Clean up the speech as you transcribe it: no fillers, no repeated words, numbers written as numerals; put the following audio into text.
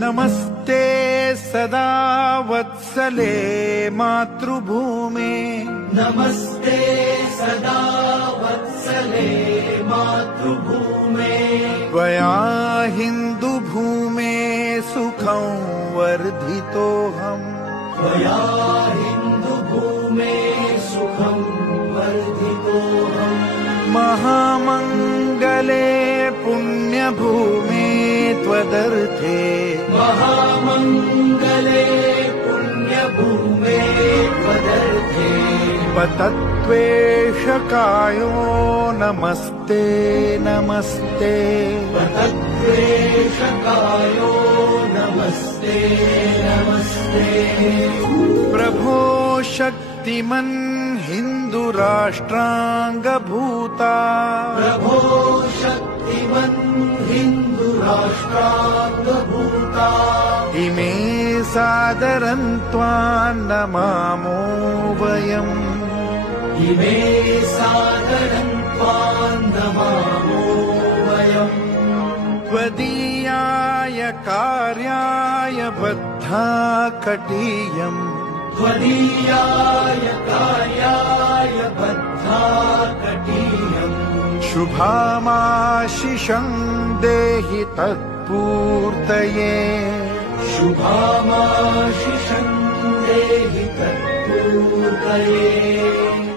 नमस्ते सदा वत्सले मातृभूमे नमस्ते सदा वत्सले मातृभूमे त्वया हिन्दुभूमे सुखं वर्धितोऽहम् त्वया हिन्दुभूमे सुखं वर्धितोऽहम् महामङ्गले पुण्यभूमे त्वदर्थे महामङ्गले पुण्यभूमे त्वदर्थे पतत्वेषकायो नमस्ते नमस्ते पतत्वेषकायो नमस्ते नमस्ते प्रभो शक्तिमन् हिन्दुराष्ट्राङ्गभूता प्रभो शक्तिमन् हिन्दुराष्ट्राङ्गभूता इमे सादरं त्वां नमामो वयम् इमे सादरं त्वां नमामो वयम् त्वदीयाय कार्याय बद्धा कटीयम् त्वदीयाय कार्याय बद्धा कटीयम् शुभामाशिषं देहि तत्पूर्तये शुभामाशिषं देहि तत्पूर्तये